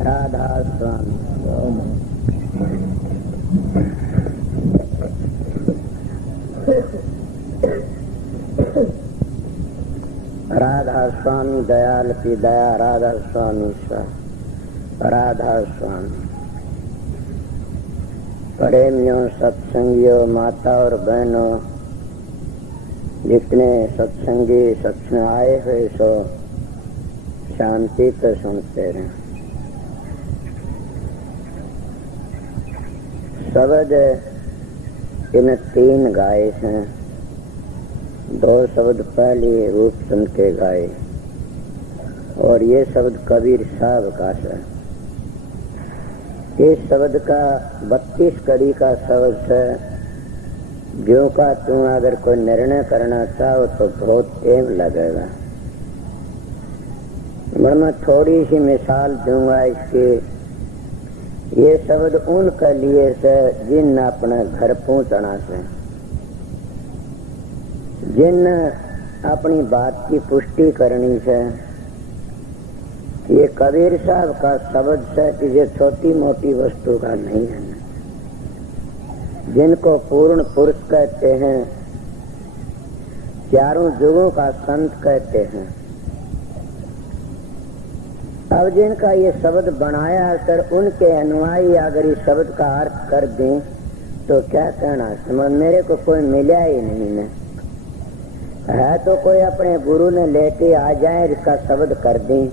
राधा स्वामी राधा स्वामी दयाल की दया, राधा स्वामी राधा स्वामी प्रेमियों, सत्संगियों, माता और बहनों, जितने सत्संगी सत्संग आए हुए सो शांति तो सुनते रहे। शब्द इन तीन गाए हैं। दो शब्द पहले रूप सुन के गाए और ये शब्द कबीर साहब का है। इस शब्द का 32 कड़ी का शब्द है। जो का तू अगर कोई निर्णय करना चाहो तो बहुत टाइम लगेगा। मैं थोड़ी सी मिसाल दूंगा इसकी। ये शब्द उनके लिए से जिन अपने घर पहुंचना से, जिन अपनी बात की पुष्टि करनी है। ये कबीर साहब का शब्द है कि ये छोटी मोटी वस्तु का नहीं है। जिनको पूर्ण पुरुष कहते हैं, चारों युगों का संत कहते हैं। अब जिनका ये शब्द बनाया कर उनके अनुयायी अगर इस शब्द का अर्थ कर दें तो क्या कहना समझ। मेरे को कोई मिला ही नहीं है तो कोई अपने गुरु ने लेके आ जाए इसका शब्द कर दें।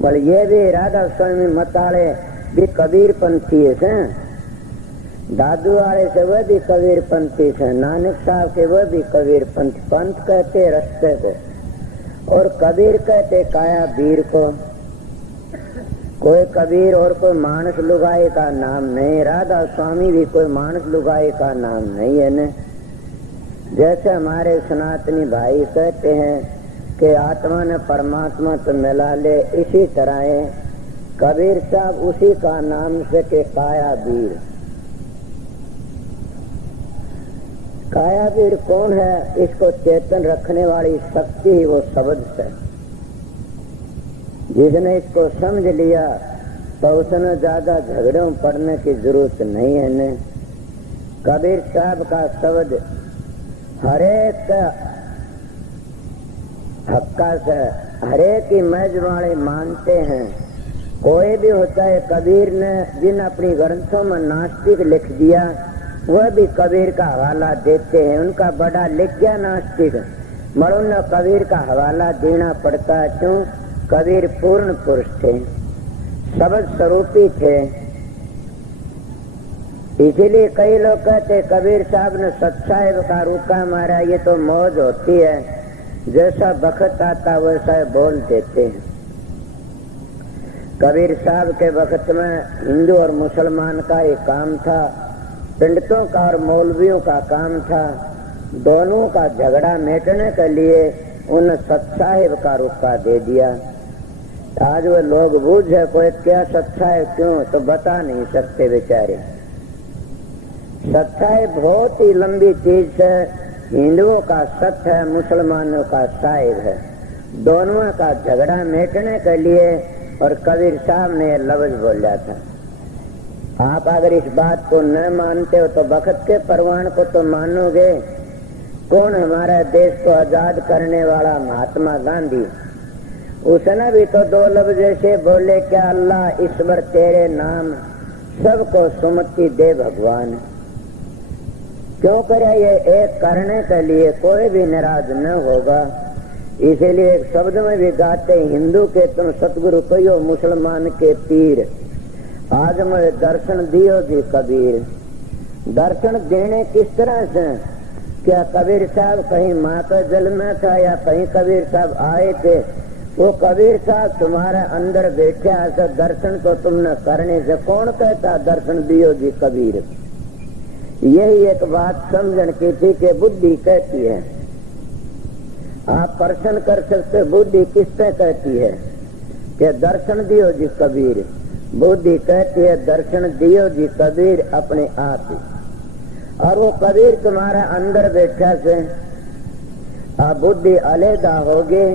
बोले ये भी राधा स्वामी मत वाले भी कबीर पंथी है, दादू वाले से वह भी कबीर पंथी है, नानक साहब के वह भी कबीर पंथी। पंथ कहते रास्ते को और कबीर कहते काया वीर को। कोई कबीर और कोई मानस लुगाई का नाम नहीं। राधा स्वामी भी कोई मानस लुगाई का नाम नहीं है न। जैसे हमारे सनातनी भाई कहते हैं कि आत्मा ने परमात्मा तो मिला ले, इसी तरह है कबीर साहब उसी का नाम से के काया वीर। काया वीर कौन है? इसको चेतन रखने वाली शक्ति ही वो शब्द है। जिसने इसको समझ लिया तो उसने ज्यादा झगड़ों में पड़ने की जरूरत नहीं है न। कबीर साहब का शब्द हरेक हक्का से हरेक की मेज वाले मानते हैं। कोई भी होता है, कबीर ने जिन अपनी ग्रंथों में नास्तिक लिख दिया वह भी कबीर का हवाला देते हैं। उनका बड़ा लिख गया नास्तिक, मगर उन्हें कबीर का हवाला देना पड़ता है। क्यों? कबीर पूर्ण पुरुष थे, शब्द स्वरूपी थे। इसीलिए कई लोग कहते कबीर साहब ने सत्साहिब का रुका मारा। ये तो मौज होती है, जैसा बखत आता वैसा बोल देते हैं। कबीर साहब के वक्त में हिंदू और मुसलमान का एक काम था, पंडितों का और मौलवियों का काम था। दोनों का झगड़ा मिटने के लिए उन सत्साहिब का रुका दे दिया। आज वो लोग बूझे कोई क्या सत्साहिब क्यों तो बता नहीं सकते बेचारे। सत्साहिब बहुत ही लंबी चीज है। हिंदुओं का सत्य है, मुसलमानों का साहिब है। दोनों का झगड़ा मिटने के लिए और कबीर साहब ने लफ्ज बोला था। आप अगर इस बात को न मानते हो तो वक्त के परवान को तो मानोगे। कौन? हमारे देश को आजाद करने वाला महात्मा गांधी। उसने भी तो दो लफ्ज ऐसे बोले क्या अल्लाह ईश्वर तेरे नाम सबको सुमति दे भगवान। क्यों करे? ये एक करने के लिए कोई भी नाराज न होगा। इसीलिए एक शब्द में भी गाते हिंदू के तुम सतगुरु कहो, मुसलमान के पीर। आज मुझे दर्शन दियो जी कबीर। दर्शन देने किस तरह से? क्या कबीर साहब कहीं माँ का जल में था या कहीं कबीर साहब आए थे? वो कबीर साहब तुम्हारे अंदर बैठे ऐसा दर्शन तो तुमने करने से कौन कहता दर्शन दियो जी कबीर। यही एक बात समझण की थी कि बुद्धि कहती है। आप प्रश्न कर सकते बुद्धि किससे कहती है कि दर्शन दियो जी कबीर। बुद्धि कहती है दर्शन दियो जी कबीर अपने आप ही। और वो कबीर तुम्हारे अंदर बैठा से आप बुद्धि अलहदा होगी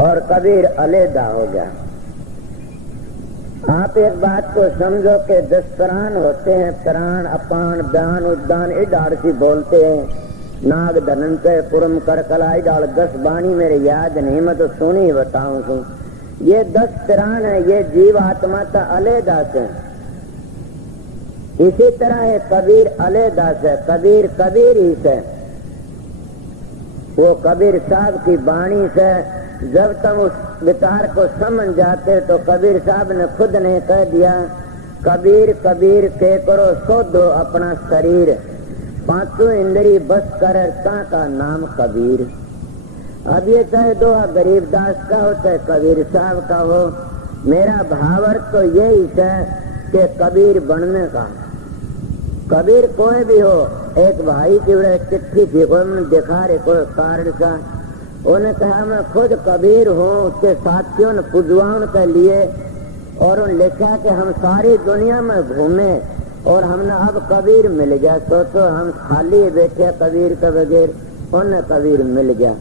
और कबीर अलहदा हो गया। आप एक बात को समझो कि 10 प्राण होते हैं, प्राण अपान दान उद्दान इडाड़ सी बोलते हैं, नाग धनंजय पुरम कर कलाई डाल 10 बाणी मेरे याद नहीं, मैं तो सुनी बताऊं सुन। ये 10 प्राण है, ये जीव आत्मा का अलेदास है। इसी तरह है कबीर अलेदास है, कबीर कबीर ही से। वो कबीर साहब की बाणी से जब तुम उस विचार को समझ जाते तो कबीर साहब ने खुद ने कह दिया, कबीर कबीर के करो शोधो अपना शरीर, पांचों इंद्री बस कर का नाम कबीर। अब ये चाहे दोहा गरीबदास का हो चाहे कबीर साहब का हो, मेरा भावार्थ तो यही है कि कबीर बनने का। कबीर कोई भी हो, एक भाई की चिट्ठी थी, कोई दिखा रहे कोई कार्ड का, उन्हें कहा मैं खुद कबीर हूँ, उसके साथियों ने पुजवान के लिए, और उन लिखा कि हम सारी दुनिया में घूमे और हमने अब कबीर मिल गया। सोचो हम खाली बैठे कबीर के बगैर, उन्हें कबीर मिल गया।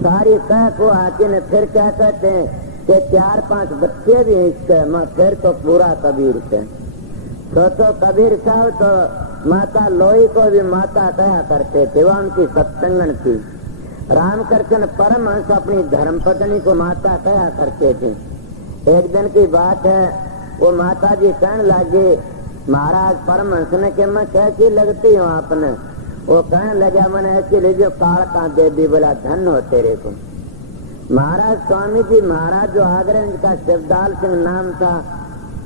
सारी कह को आके ने फिर क्या कहते हैं कि 4-5 बच्चे भी हैं इसके, मैं फिर तो पूरा कबीर से। सोचो कबीर साहब तो माता लोई को भी माता कहा करते थे, वह उनकी सत्संगन थी। रामकृष्ण परमहंस अपनी धर्मपत्नी को माता कहा करते थे। एक दिन की बात है, वो माता जी कहने लगे महाराज परमहंस ने कि मैं कैसी लगती हूँ आपने? वो कहने लगा मैंने ऐसी ले जो काल का दे दी, बोला धन हो तेरे को। महाराज स्वामी जी महाराज जो आगरा का शिवदाल सिंह नाम था,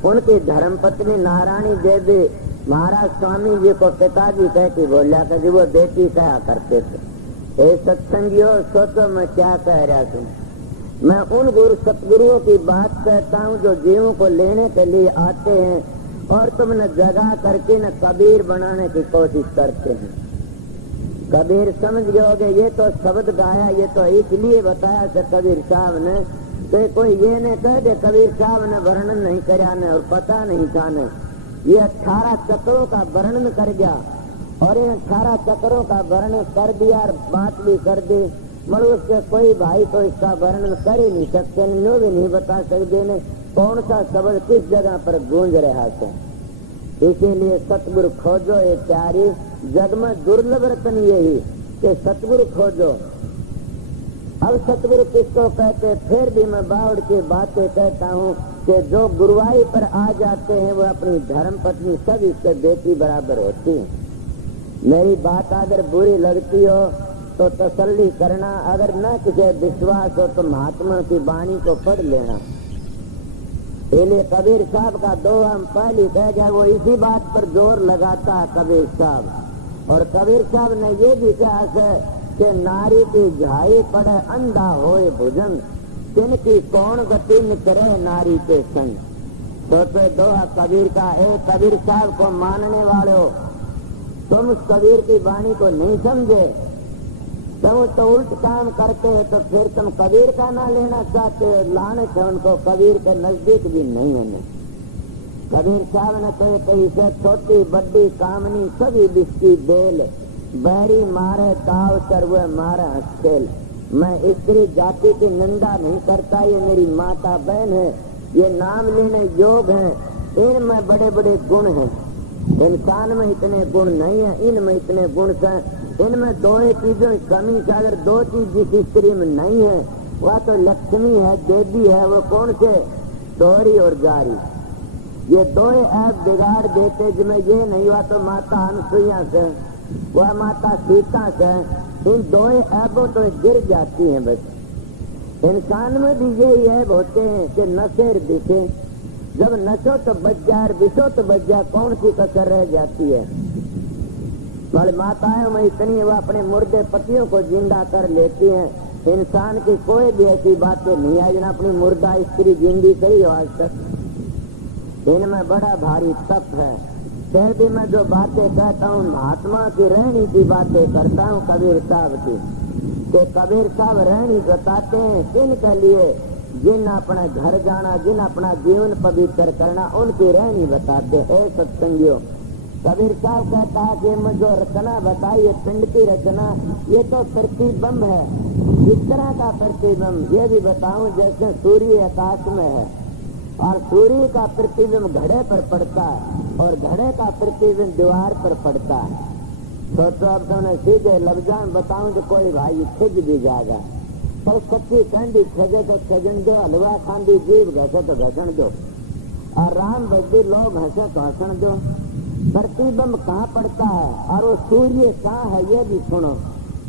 उनकी धर्मपत्नी नारायणी देवी महाराज स्वामी जी को पिताजी कह के बोला कि वो बेटी कहा करते थे। ए सत्संगियों सोचो मैं क्या कह रहा हूँ, मैं उन गुरु सतगुरुओं की बात कहता हूँ जो जीवों को लेने के लिए आते हैं और तुमने जगह करके न कबीर बनाने की कोशिश करते हैं। कबीर समझ गए, ये तो शब्द गाया, ये तो इसलिए बताया था कबीर साहब ने, तो कोई ये ने कह दे कबीर साहब ने वर्णन नहीं करा ने और पता नहीं था ने, ये 18 चक्रों का वर्णन कर गया और इन 18 चक्रों का वर्णन कर दिया और बात भी कर दी, मगर उससे कोई भाई तो इसका वर्णन कर ही नहीं सकते, नो भी नहीं बता सकते ने कौन सा शब्द किस जगह पर गूंज रहा है। इसीलिए सतगुरु खोजो ये प्यारी, जग में दुर्लभ रतन यही कि सतगुरु खोजो। अब सतगुरु किसको कहते, फिर भी मैं बावड़ की बातें कहता हूँ कि जो गुरुवाई पर आ जाते हैं वो अपनी धर्म पत्नी सब इसके बेटी बराबर होती है। मेरी बात अगर बुरी लगती हो तो तसल्ली करना, अगर न तुझे विश्वास हो तो महात्मा की वाणी को पढ़ लेना। इसलिए कबीर साहब का दो हम पहले कह गया, वो इसी बात पर जोर लगाता है कबीर साहब। और कबीर साहब ने ये भी कहा है कि नारी की झाई पड़े अंधा होए भुजंग, तिनकी कौन गति न करे नारी के संग। सोचे दोहा कबीर का, कबीर साहब को मानने वाले हो, तुम उस कबीर की वाणी को नहीं समझे, तुम तो उल्ट काम करते हो, तो फिर तुम कबीर का ना लेना चाहते हो, लाने से उनको कबीर के नजदीक भी नहीं होने। कबीर साहब ने कहे कहीं से छोटी बड़ी कामनी सभी बिस्की बेल, बैरी मारे ताव सर्वे मारा हस्तेल। मैं स्त्री जाति की निंदा नहीं करता, ये मेरी माता बहन है, ये नाम लेने योग है, इनमें बड़े बड़े गुण हैं। इंसान में इतने गुण नहीं है, इनमें इतने गुण हैं। इनमें दो चीजों की कमी है, अगर दो चीज जिस स्त्री में नहीं है वह तो लक्ष्मी है, देवी है। वो कौन से? दोहरी और जारी। ये दो ऐप बिगाड़ देते, जिसमें ये नहीं हुआ तो माता अनसुईया से, वह माता सीता से, इन दो ऐपों तो गिर जाती हैं। बस इंसान में भी यही ऐप होते हैं कि नशेर दिखे, जब नशो तो बच जाए, विशो तो बच जाए, कौन सी कसर रह जाती है। वाले माताएं में इतनी वह अपने मुर्दे पतियों को जिंदा कर लेती हैं। इंसान की कोई भी ऐसी बातें नहीं आई जिन्हें अपनी मुर्दा स्त्री जिंदी करी हो आज तक। इनमें बड़ा भारी तप है। फिर भी मैं जो बातें कहता हूँ महात्मा की रहनी की बातें करता हूँ कबीर साहब की, कि कबीर साहब रहनी बताते हैं किन के लिए, जिन अपने घर जाना, जिन अपना जीवन पवित्र करना, उनकी रहनी बताते हैं। सत्संगियों, कबीर साहब कहता है कि मैं जो रचना बताई है पिंड की रचना, ये तो प्रतिबिंब है। इस तरह का प्रतिबिंब ये भी बताऊं जैसे सूर्य आकाश में है, और सूर्य का प्रतिबिंब घड़े पर पड़ता है और घड़े का प्रतिबिंब दीवार पर पड़ता है। तो अब तुमने सीधे लफ्जा में बताऊं तो कोई भाई खिज भी जाएगा, पर सच्ची कैंडी खजे तो खजन दो, हलवा खांदी जीव घसे तो घसण दो, और राम बद्दी लोग हंसे तो हंसण दो। प्रतिबिंब कहाँ पड़ता है और वो सूर्य कहाँ है ये भी सुनो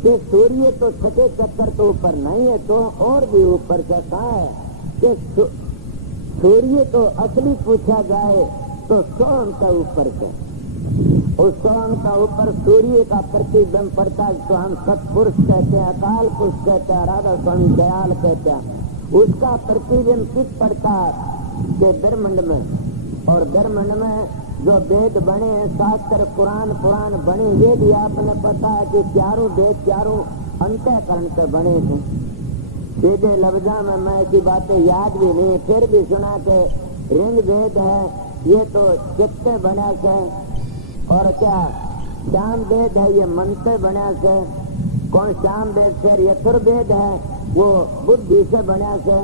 कि सूर्य तो छठे चक्कर के ऊपर नहीं है तो और भी ऊपर से कहाँ है कि सूर्य तो असली पूछा जाए तो 100 अंक ऊपर से, उस 100 अंक ऊपर सूर्य का प्रतिबिंब पड़ता है तो हम सतपुरुष कहते हैं, अकाल पुरुष कहते हैं, राधा स्वामी दयाल कहते हैं। उसका प्रतिबिंब किस पड़ता है कि ब्रह्मांड में, और ब्रह्मांड में जो वेद बने हैं, शास्त्र पुराण बने, ये भी आपने पता है कि चारों वेद चारों अंतःकरण से बने थे। सीधे लफ्जा में मैं की बातें याद भी नहीं, फिर भी सुना के ऋग वेद है ये तो चित्त बना से, और क्या श्याम वेद है ये मन से बना से, कौन श्याम वेद फिर यजुर्वेद है वो बुद्धि से बना से,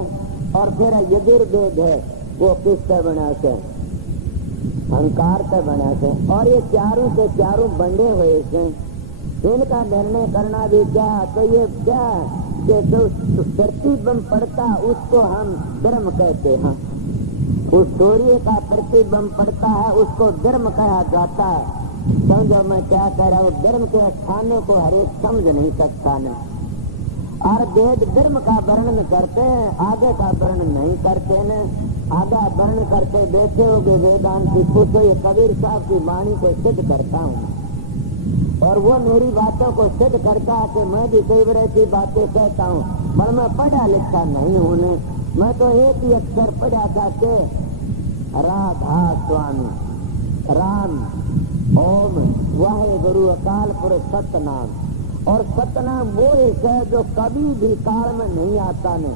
और फिर यजुर्वेद है वो किससे बना से, अहंकार से बना से। और ये चारों के चारों बंधे हुए से इनका निर्णय करना भी क्या, तो ये क्या कि जो प्रतिबिंब पड़ता उसको हम धर्म कहते हैं, उस सूर्य का प्रतिबिंब पड़ता है उसको धर्म कहा जाता है। समझो मैं क्या कह रहा हूँ, धर्म के स्थानों को हरेक समझ नहीं सकता न, और वेद धर्म का वर्णन करते हैं, आगे का वर्णन नहीं करते न। आगे वर्णन करते बैठे होगे वेदांत की पूछो, ये कबीर साहब की वाणी को सिद्ध करता हूँ और वो मेरी बातों को सिद्ध करता है कि मैं भी कई बार ऐसी बातें कहता हूँ, पर मैं पढ़ा लिखा नहीं हूँ, मैं तो एक ही अक्षर पढ़ा था कि राधा स्वामी राम ओम वाहे गुरु अकाल पुरुष सतनाम। और सतनाम वो एक है जो कभी भी काल में नहीं आता ने,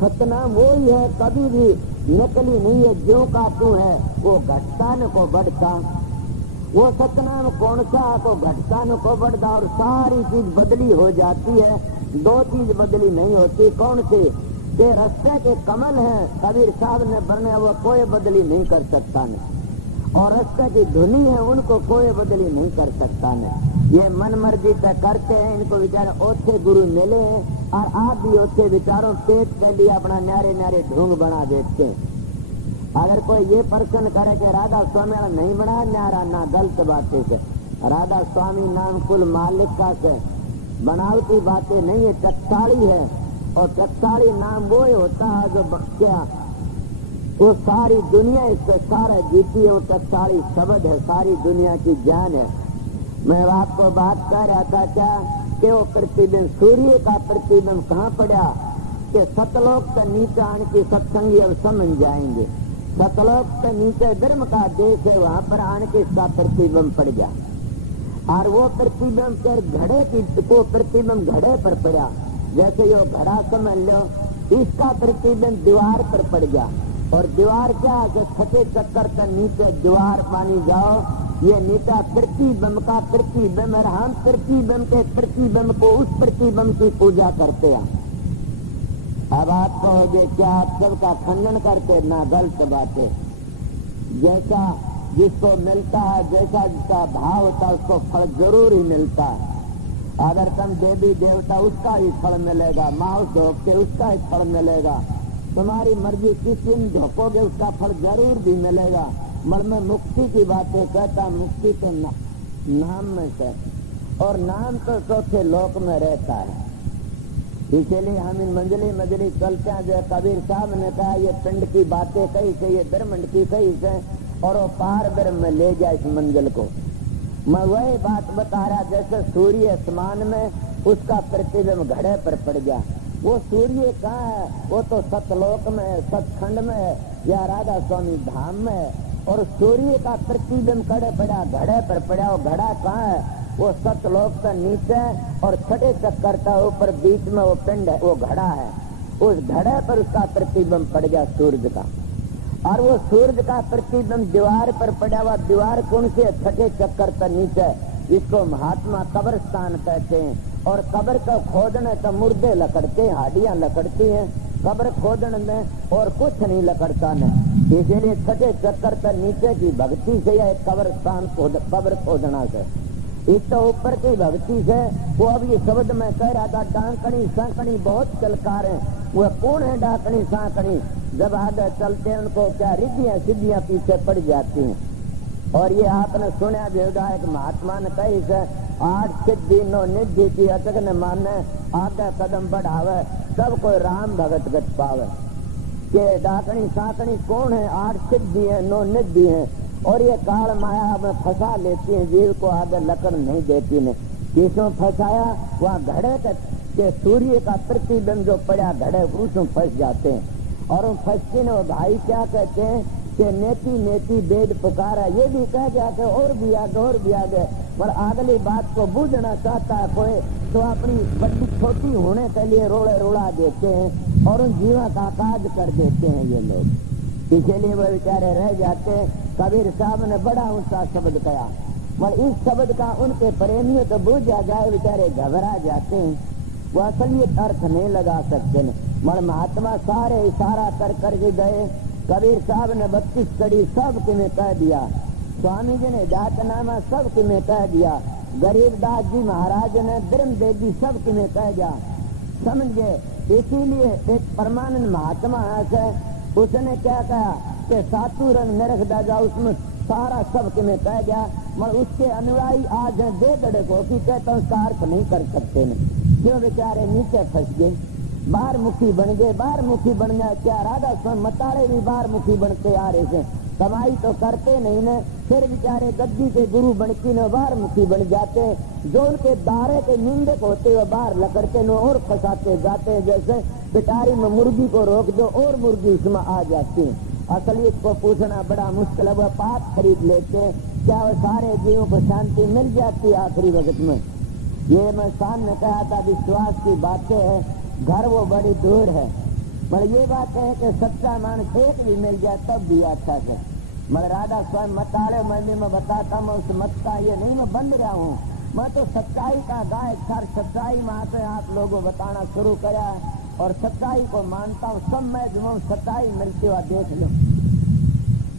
सतनाम वो ही है कभी भी नकली नहीं है, जो का तू है वो घटता न को बढ़ता, वो सतनाम कौन सा को घटता न को बढ़ता, और सारी चीज बदली हो जाती है। 2 चीज बदली नहीं होती, कौन सी के रास्ते के कमल है कबीर साहब ने बने वो कोई बदली नहीं कर सकता ने, और रास्ते की धुनी है उनको कोई बदली नहीं कर सकता ने। ये मन मर्जी से करते हैं, इनको बेचारे ओछे गुरु मिले हैं और आप भी ओछे विचारों पेट के लिए अपना न्यारे न्यारे ढोंग बना देते हैं। अगर कोई ये प्रश्न करे कि राधा स्वामी नहीं बना न्यारा, ना गलत बातें से, राधा स्वामी नाम कुल मालिक का से बनावटी बातें नहीं है, टकसाली है, और टकसाली नाम वो ही होता है जो क्या वो सारी दुनिया इससे सारा जीती है, वो टकसाली शब्द है, सारी दुनिया की जान है। मैं आपको बात कर रहा था क्या कि वो प्रतिबिंब सूर्य का प्रतिबिंब कहाँ पड़ा कि सतलोक से नीचे आने की सत्संगी अब समझ जाएंगे, सतलोक से नीचे धर्म का देश है, वहां पर आने के इसका प्रतिबिंब पड़ गया, और वो प्रतिबिंब कर घड़े की को प्रतिबिंब घड़े पर पड़ा, जैसे यो घड़ा समझ लो, इसका प्रतिबिंब दीवार पर पड़ गया, और दीवार क्या कि छठे चक्कर का नीचे दीवार पानी जाओ, ये नीचा प्रतिबिंब का प्रतिबिंब, और हम प्रतिबिंब के प्रतिबिंब को उस प्रतिबिंब की पूजा करते हैं। अब आप कहोगे क्या आप सबका खंडन करते, ना गलत बातें, जैसा जिसको मिलता है, जैसा जिसका भाव होता है उसको फल जरूर ही मिलता है। अगर तुम देवी देवता उसका ही फल मिलेगा, माओ धोख के उसका ही फल मिलेगा, तुम्हारी मर्जी किस दिन धोकोगे उसका फल जरूर भी मिलेगा। मन में मुक्ति की बातें कहता, मुक्ति तो नाम में से, और नाम तो चौथे लोक में रहता है। इसीलिए हम इन मंजली चलते हैं, जो कबीर साहब ने कहा ये पिंड की बातें कही से, ये ब्रह्मंड की कही से, और वो पार ब्रह्म में ले जाए इस मंजिल को। मैं वही बात बता रहा, जैसे सूर्य आसमान में उसका प्रतिबिंब घड़े पर पड़ गया, वो सूर्य कहाँ है, वो तो सतलोक में है, सतखंड में है, या राधा स्वामी धाम में है, और सूर्य का प्रतिबिंब कड़े पड़ा घड़े पर पड़ा, वो घड़ा कहाँ है, वो सतलोक का नीचे और छठे चक्कर का ऊपर बीच में वो पिंड है, वो घड़ा है, उस घड़े पर उसका प्रतिबिंब पड़ गया सूर्य का, और वो सूर्य का प्रतिबिंब दीवार पर पड़ा हुआ, दीवार कौन से छठे चक्कर का नीचे, इसको महात्मा कब्रस्तान कहते हैं, और कब्र को खोदने तो मुर्दे लकड़ते, हाडियां लकड़ती हैं, कब्र खोदन में और कुछ नहीं लकड़ता न। इसीलिए छठे चक्कर पर नीचे की भक्ति से या कब्रस्तान कब्र खोदना से, इस तो ऊपर की भक्ति से। वो अब ये शब्द में कह रहा था, डाकनी सांकनी बहुत चलकार है। वो कौन है डाकनी सांकनी? जब आगे चलते हैं उनको क्या रिद्धियां सिद्धियां पीछे पड़ जाती हैं। और ये आपने सुना भी होगा, एक महात्मा ने कही से 8 सिद्धि 9 निधि की अटक न माने, आगे कदम बढ़ावे सब कोई राम भगत गत पावे। के डाकनी सांकनी कौन है? 8 सिद्धि है 9 निधि है, और ये काल माया में फंसा लेती है, जीव को आगे लकड़ नहीं देती ने। किसों फंसाया? वहाँ घड़े के सूर्य का प्रतिबिंब जो पड़ा घड़े उसमें फंस जाते हैं। और उन फंसते ने वो भाई क्या कहते हैं कि नेति नेति वेद पुकारा, ये भी कह जाते और भी आगे। पर अगली बात को बूझना चाहता है कोई तो अपनी बड़ी छोटी होने के लिए रोड़े रोड़ा देते हैं और उन जीवा का काज कर देते हैं ये लोग। इसीलिए वो बेचारे रह जाते हैं। कबीर साहब ने बड़ा ऊंचा शब्द कहा, पर इस शब्द का उनके प्रेमियों तो बूझा जाए, बेचारे घबरा जाते हैं, वो असलियत अर्थ नहीं लगा सकते न। मगर महात्मा सारे इशारा कर करके गए। कबीर साहब ने 32 कड़ी सब में कह दिया, स्वामी जी ने जातनामा सब में कह दिया, गरीबदास जी महाराज ने ब्रह्म देवी सब में कह दिया। समझे? इसीलिए एक परमानंद महात्मा है, उसने क्या कहा कि सातु रंग नरक दादा, उसमें सारा सब में कह दिया। मगर उसके अनुयायी आज है दे दड़े को कि कहता उसका अर्थ नहीं कर सकते न। क्यों? बेचारे नीचे फंस गए, बाहर मुखी बन गए। बाहर मुखी बन गया क्या? राधा स्वामी मताड़े भी बाहर मुखी बनते आ रहे थे, कमाई तो करते नहीं न। फिर बेचारे गद्दी के गुरु बनकी न बाहर मुखी बन जाते, जो उनके दारे के निंदक होते हुए बाहर लकड़ते न और फंसाते जाते हैं। जैसे पिटारी में मुर्गी को रोक दो और मुर्गी उसमें आ जाती है। असलियत को पूछना बड़ा मुश्किल है। वह पाप खरीद लेते हैं, क्या वो सारे जीवों को शांति मिल जाती है आखिरी वक्त में? ये मैं सामने कहा था, विश्वास की बातें है, घर वो बड़ी दूर है। पर ये बात है कि सच्चा मानस एक भी मिल जाए तब भी अच्छा है। मैं राधा स्वामी मताड़े मंदिर में बताता हूँ, उस मत का ये नहीं मैं बंद रहा हूँ, मैं तो सच्चाई का गायक सर सच्चाई वहां से आप लोगों बताना शुरू करा और सच्चाई को मानता हूँ। सब मैं जो सच्चाई मिलती हुआ देख लो।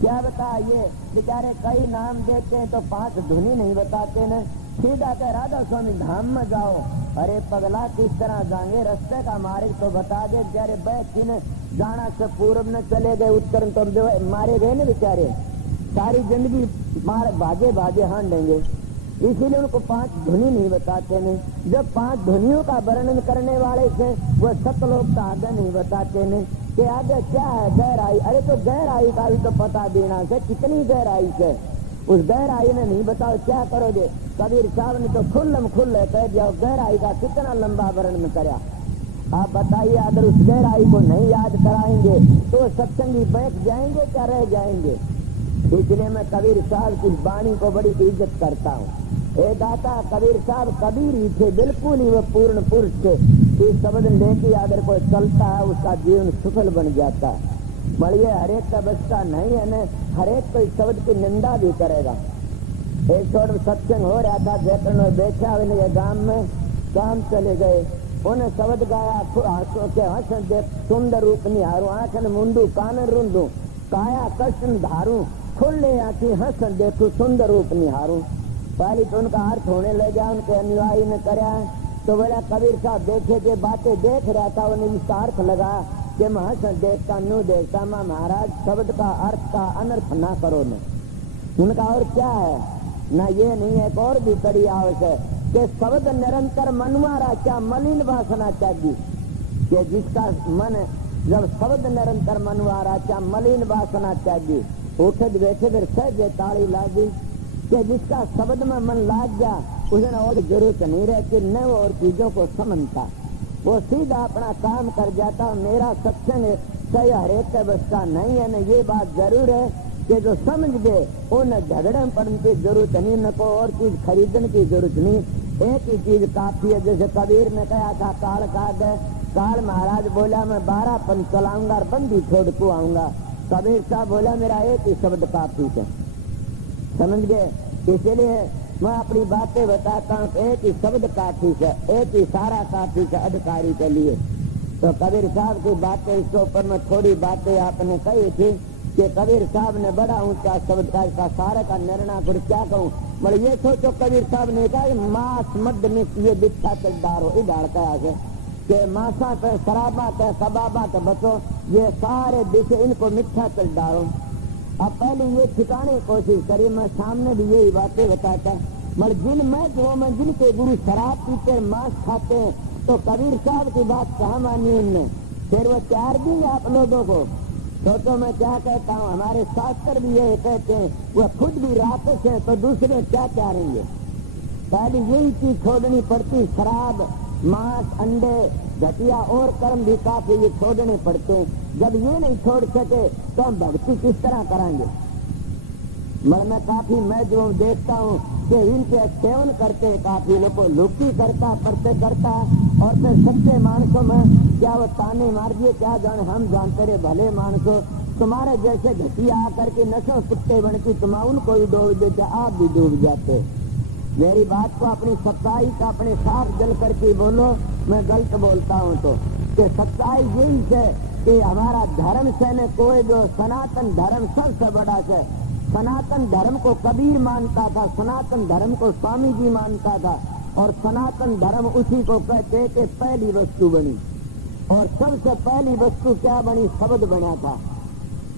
क्या बता, ये बेचारे कई नाम देते हैं तो 5 धुनी नहीं बताते न। सीधा कह राधा स्वामी धाम में जाओ, अरे पगला किस तरह जाएंगे? रास्ते का मार्ग तो बता दे। बेचारे बैठ ने जाना से पूर्व में चले गए, उत्तर तो मारे गए न बेचारे, सारी जिंदगी मार भागे भागे हान लेंगे। इसीलिए उनको 5 धुनी नहीं बताते ने। जब 5 धुनियों का वर्णन करने वाले थे वो सतलोक का आगे नहीं बताते ने कि आगे क्या है गहराई। अरे तो गहराई का भी तो पता देना से, कितनी गहराई से, उस गहराई ने नहीं बताओ क्या करोगे? कबीर साहब ने तो खुल्लम खुल्ले कह दिया, गहराई का कितना लंबा वर्णन करा। आप बताइए, अगर उस गहराई को नहीं याद कराएंगे तो सत्संगी बैठ जाएंगे क्या रह जाएंगे? इसलिए मैं कबीर साहब की वाणी को बड़ी इज्जत करता हूँ। ए दाता, कबीर साहब कबीर ही थे, बिल्कुल ही वो पूर्ण पुरुष थे। इस शब्द लेके अगर कोई चलता है उसका जीवन सफल बन जाता है। मगर हरेक का बच्चा नहीं है न, हरेक कोई शब्द की निंदा भी करेगा। एक छोड़ सत्संग हो रहा था, जैतन में बैठा उनके गांव में काम चले गए, उन्हें शब्द गाया, आंखों के हंस देख सुंदर रूप निहारू, आंखन मुंडू कान रुंदू, काया कष्ट धारू, खुले आंखी हंस देखू सुंदर रूप निहारू। पहले तो उनका अर्थ होने लगा, उनके अनुयायी ने कराया तो बोला कबीर साहब देखे के बातें देख रहा था, उन्हें इसका अर्थ लगा कि मैं हंस देखता नू देखता। मैं महाराज शब्द का अर्थ का अनर्थ ना करो न। उनका और क्या है ना, ये नहीं है, एक और भी कड़ी आवश्यक कि शब्द निरंतर मनवारा क्या मलिन वासना चाहिए, कि जिसका मन जब शब्द निरंतर मनवारा क्या मलिन वासना चाहिए। उठे बैठे फिर सहज ताली लागी कि जिसका शब्द में मन लाग गया उसे और जरूरत नहीं रहती, न और चीजों को समझता, वो सीधा अपना काम कर जाता। मेरा सत्संग सही हरेक का बसता नहीं है न। ये बात जरूर है कि जो समझ गए उन झगड़े में पड़ने की जरूरत नहीं, न को और चीज खरीदने की जरूरत नहीं, एक ही चीज काफी है। जैसे कबीर ने कहा था काल काग है, काल महाराज बोला मैं 12 पन चलाऊंगा और बंदी छोड़ को आऊंगा। कबीर साहब बोला मेरा एक ही शब्द काफी है। समझ गए? इसीलिए मैं अपनी बातें बताता हूँ, एक ही शब्द काफी है, एक ही सारा काफी है अधिकारी के लिए। तो कबीर साहब की बातें इसके ऊपर में थोड़ी बातें आपने कही थी कि कबीर साहब ने बड़ा ऊंचा शब्द का सारे का निर्णय फिर क्या कहूँ। मतलब ये सोचो कबीर साहब ने कहा मांस मध्य में ये बिच्छा चलदार हो इधाड़ता है कि मांसा पे शराबा पे कबाबा पे बचो, ये सारे दिशे इनको मिठा चल डालो। अब पहले ये ठिकाने की कोशिश करी, मैं सामने भी यही बातें बताता। मगर जिन में जिनके गुरु शराब पीते मांस खाते हैं तो कबीर साहब की बात कहाँ मानी उनने, फिर वो त्यार देंगे आप लोगों को। तो मैं क्या कहता हूँ, हमारे शास्त्र भी ये कहते हैं वो खुद भी राक्षस है तो दूसरे क्या त्यारेंगे। पहले यही चीज छोड़नी पड़ती, शराब मांस अंडे घटिया और कर्म भी काफी ये छोड़ने पड़ते हैं। जब ये नहीं छोड़ सके तो हम भक्ति किस तरह कराएंगे। मैं जो देखता हूँ कि इनके सेवन करते काफी लोगों लुकी करता करता और फिर सच्चे मानसों में क्या वो ताने मार दिए क्या जाने, हम जानते रहे भले मानसों तुम्हारे जैसे घटिया आकर के नशों कुत्ते बन की तुम उनको भी डूब देते, आप भी डूब जाते। मेरी बात को अपनी सच्चाई का अपने साथ जल करके बोलो, मैं गलत बोलता हूँ तो कि सच्चाई यही है कि हमारा धर्म से न कोई जो सनातन धर्म सबसे बड़ा है। सनातन धर्म को कबीर मानता था, सनातन धर्म को स्वामी जी मानता था और सनातन धर्म उसी को कहते कि पहली वस्तु बनी। और सबसे पहली वस्तु क्या बनी, शब्द बना था।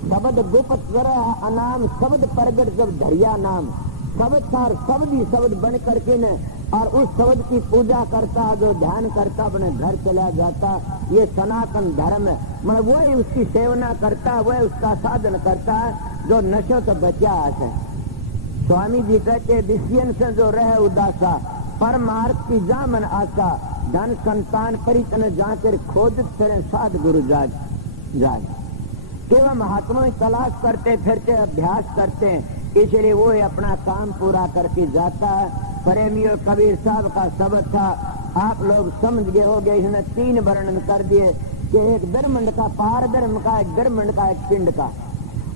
शब्द गुप्त ग्रह अनाम शब्द प्रगट जब धरिया नाम, शब्द था और शब्द ही शब्द बन करके न और उस शब्द की पूजा करता जो ध्यान करता अपने घर चला जाता, ये सनातन धर्म है। मतलब वही उसकी सेवना करता, वह उसका साधन करता है जो नशों से बचा है। स्वामी जी कहते विषयन से जो रहे उदासा, परमार्थ की जामन आशा, धन संतान परितन जाकर खोज फिर साध गुरु जाज केवल महात्मा तलाश करते फिरते अभ्यास करते हैं, इसलिए वो अपना काम पूरा करके जाता है। प्रेमी और कबीर साहब का शब्द था, आप लोग समझ गए हो गए। इसने 3 वर्णन कर दिए कि एक ब्रह्मंड का, पार ब्रह्म का, एक ब्रह्मंड का, एक पिंड का,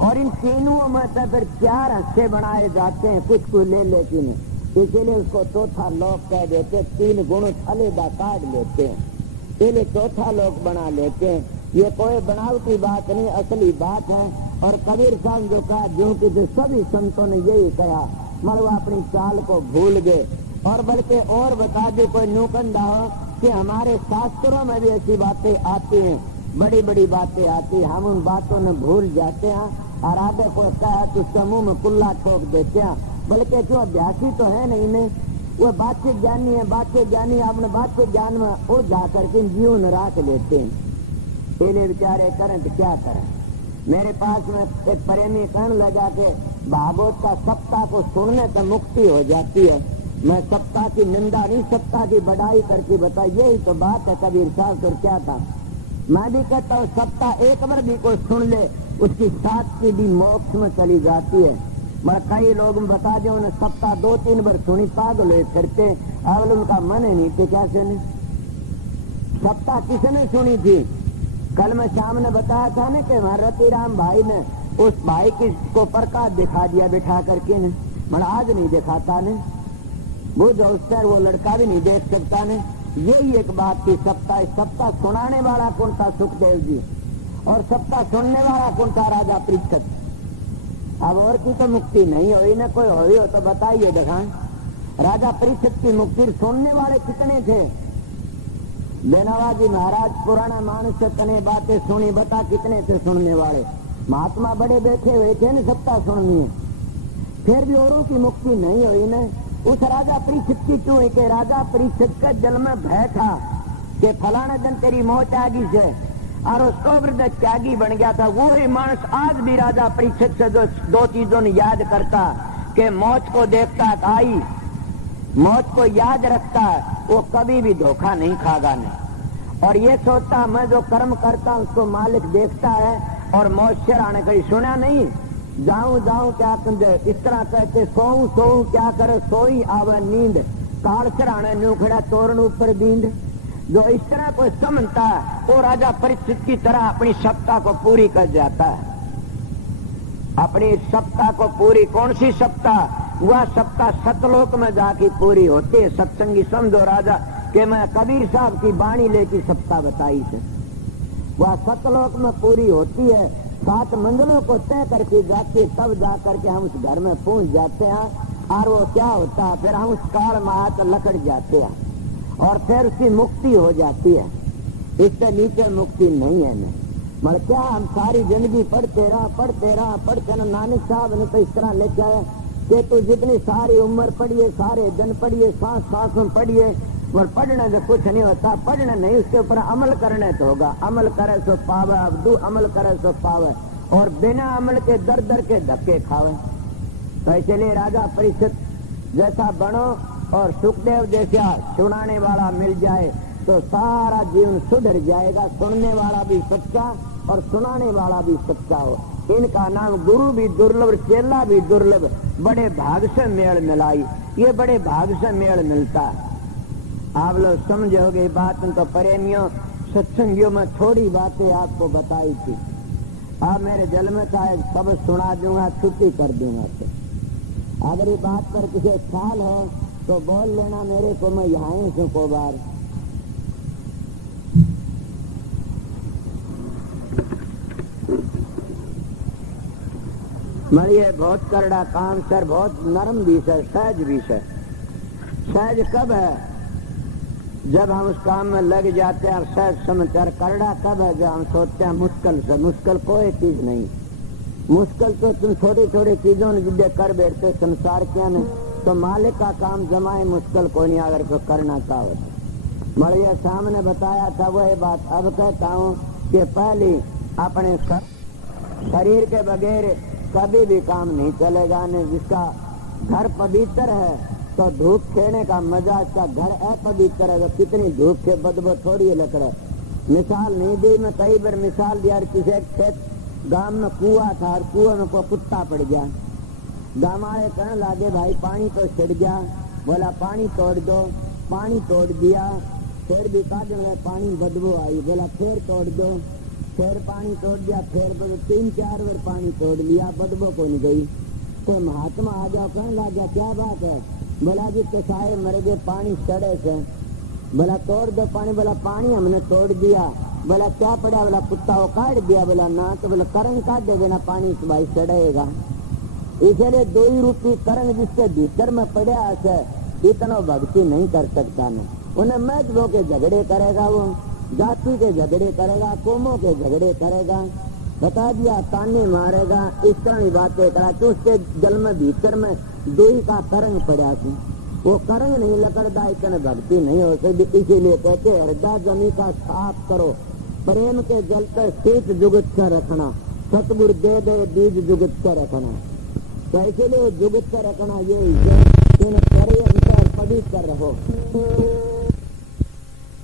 और इन तीनों में से फिर 4 हिस्से बनाए जाते हैं कुछ को ले लेते हैं, इसीलिए उसको चौथा लोक कह देते। 3 गुण थलेदा काट लेते हैं, इसलिए चौथा लोक बना लेते हैं। ये कोई बनावटी बात नहीं, असली बात है। और कबीर साहब जो कहा जो कि सभी संतों ने यही कहा, मगर अपनी चाल को भूल गए। और बल्कि और बता दे कोई नुकंडा हो कि हमारे शास्त्रों में भी ऐसी बातें आती हैं, बड़ी बड़ी बातें आती हैं, हम उन बातों में भूल जाते हैं और आगे को कहा तो उसके मुंह में कुल्ला ठोक देते हैं। बल्कि जो अभ्यासी तो है नहीं ने, वो बातचीत ज्ञानी है, बातचीत ज्ञानी अपने बातचीत ज्ञान में वो जाकर के जीवन राख लेते हैं। पहले बेचारे करें तो क्या करें। मेरे पास में एक प्रेमी कहने लगा के भागवत का सप्ताह को सुनने से मुक्ति हो जाती है। मैं सप्ताह की निंदा नहीं, सप्ताह की बढ़ाई करके बताई, यही तो बात है कबीर साहब। तो क्या था, मैं भी कहता हूँ सप्ताह एक बार भी कोई सुन ले उसकी 7 पीढ़ी मोक्ष में चली जाती है। मैं कई लोग बता दे उन्हें सप्ताह 2-3 बार सुनी पागल करते, अब उनका मन ही नहीं थे। कैसे नहीं सप्ताह किसने सुनी थी? कल मैं शाम ने बताया था ना कि रतिराम भाई ने उस भाई को प्रकाश दिखा दिया बिठा करके ने, मगर आज नहीं दिखाता ने, वो जो उस पर वो लड़का भी नहीं देख सकता ने। यही एक बात थी सप्ताह। सप्ताह सुनाने वाला कौन था? सुखदेव जी। और सप्ताह सुनने वाला कौन था? राजा परीक्षित। अब और की तो मुक्ति नहीं हुई ना, कोई हुई हो तो बताइए दिखाएं। राजा परीक्षित की मुक्ति सुनने वाले कितने थे? बेनावाजी महाराज पुराना मानस से तने बातें सुनी, बता कितने थे सुनने वाले? महात्मा बड़े बैठे हुए थे न सप्ताह सुननी है, फिर भी औरों की मुक्ति नहीं हुई न। उस राजा परीक्षित की क्यों है कि राजा परीक्षित का जल में भय था कि फलाना दिन तेरी मौत आगी से, और उसको वृद्ध त्यागी बन गया था। वो ही मानस आज भी राजा परीक्षित से जो 2 चीजों ने याद करता कि मौत को देखता आई, मौत को याद रखता, वो कभी भी धोखा नहीं खागा नहीं। और ये सोचता मैं जो कर्म करता हूं उसको मालिक देखता है और मौत से आने कहीं सुना नहीं। जाऊं जाऊं क्या इस तरह कहते, सोऊं सोऊं क्या करे, सोई आवे नींद, काल सराने न्यूखड़ा तोरण ऊपर बींद। जो इस तरह को समझता है वो राजा परीक्षित की तरह अपनी सत्ता को पूरी कर जाता है। अपनी सत्ता को पूरी, कौन सी सत्ता? वह सत्ता सतलोक में जाके पूरी होती है। सत्संगी समझो राजा कि मैं कबीर साहब की बाणी लेके सत्ता बताई से, वह सतलोक में पूरी होती है, 7 मंजिलों को तय करके जाके तब जा करके हम उस घर में पहुंच जाते हैं। और वो क्या होता है, फिर हम उस काल में हाथ लकड़ जाते हैं और फिर उसकी मुक्ति हो जाती है। इससे नीचे मुक्ति नहीं है। मगर क्या हम सारी जिंदगी पढ़ते रहा। नानक साहब ने तो इस तरह लेके आया कि तू जितनी सारी उम्र पढ़िए, सारे दिन पढ़िए, सांस में पढ़िए, और पढ़ने से कुछ नहीं होता। पढ़ना नहीं, उसके ऊपर अमल करने तो होगा। अमल करे सो पावे, अब्दू अमल करे सो पावे, और बिना अमल के दर दर के धक्के खावे। तो इसलिए राजा परीक्षित जैसा बनो और सुखदेव जैसा सुनाने वाला मिल जाए तो सारा जीवन सुधर जाएगा। सुनने वाला भी सच्चा और सुनाने वाला भी सच्चा हो। इनका नाम गुरु भी दुर्लभ, चेला भी दुर्लभ। बड़े भाग से मेल मिलाई, ये बड़े भाग से मेल मिलता है। आप लोग समझोगे बात। तो प्रेमियों, सत्संगियों में थोड़ी बातें आपको बताई थी। अब मेरे जल में का सब सुना दूंगा, छुट्टी कर दूंगा। तो अगर ये बात पर किसी ख्याल है तो बोल लेना मेरे को, मैं यहाँ हूँ को बार। मरिए बहुत करड़ा काम सर, बहुत नरम भी सर, सहज भी सर। सहज कब है? जब हम उस काम में लग जाते हैं और सहज समझते हैं। करड़ा कब है? जब हम सोचते हैं मुश्किल से। मुश्किल कोई चीज नहीं। मुश्किल तो तुम छोटी छोटी चीजों ने जिद्दे कर बैठते संसार क्या ने, तो मालिक का काम जमाए मुश्किल को नहीं अगर को करना चाहो। मरिए सामने बताया था वही बात अब कहता हूँ कि पहले अपने शरीर के बगैर कभी भी काम नहीं चलेगा। ने जिसका घर पवित्र है तो धूप खेने का मजा, इसका घर अपवित्र है तो कितनी धूप के बदबू थोड़ी लकड़े। मिसाल नहीं दी मैं, कई बार मिसाल दिया। किसी खेत गांव में कुआ था और कुएं में को कुत्ता पड़ गया। गांव वाले कहने लगे भाई पानी तो छिड़ गया। बोला पानी तोड़ दो। पानी तोड़ दिया, फिर भी काटने पानी बदबू आई। बोला फिर तोड़ दो, फिर पानी तोड़ दिया, फिर 3-4 बार पानी तोड़ लिया, बदबू को नहीं गई। तो महात्मा आ जाओ, कहने लगा क्या बात है? बोला जी तो सारे मर गए पानी सड़े से। बोला तोड़ दो पानी। बोला पानी हमने तोड़ दिया। बोला क्या पड़ा? बोला कुत्ता वो काट दिया। बोला ना। तो बोला करंट काट दे देना, पानी भाई सड़ेगा। इसलिए 2 रूपी करंट जिसके भीतर में पड़ा है इतना भक्ति नहीं कर सकता। न उन्हें महत्व के झगड़े करेगा, वो जाति के झगड़े करेगा, कौमों के झगड़े करेगा, बता दिया ताने मारेगा, इस तरह की बातें करा कि उसके जल में भीतर में 2 का करंट पड़ा थी। वो करंट नहीं लकड़दा, इतने भक्ति नहीं हो सकती। इसीलिए कहते हृदय जमी का साफ करो, प्रेम के जल पर शीत जुगत कर रखना, सतगुरु दे दे बीज जुगत कर रखना। तो इसीलिए जुगत कर रखना ये इन पवित्र रहो।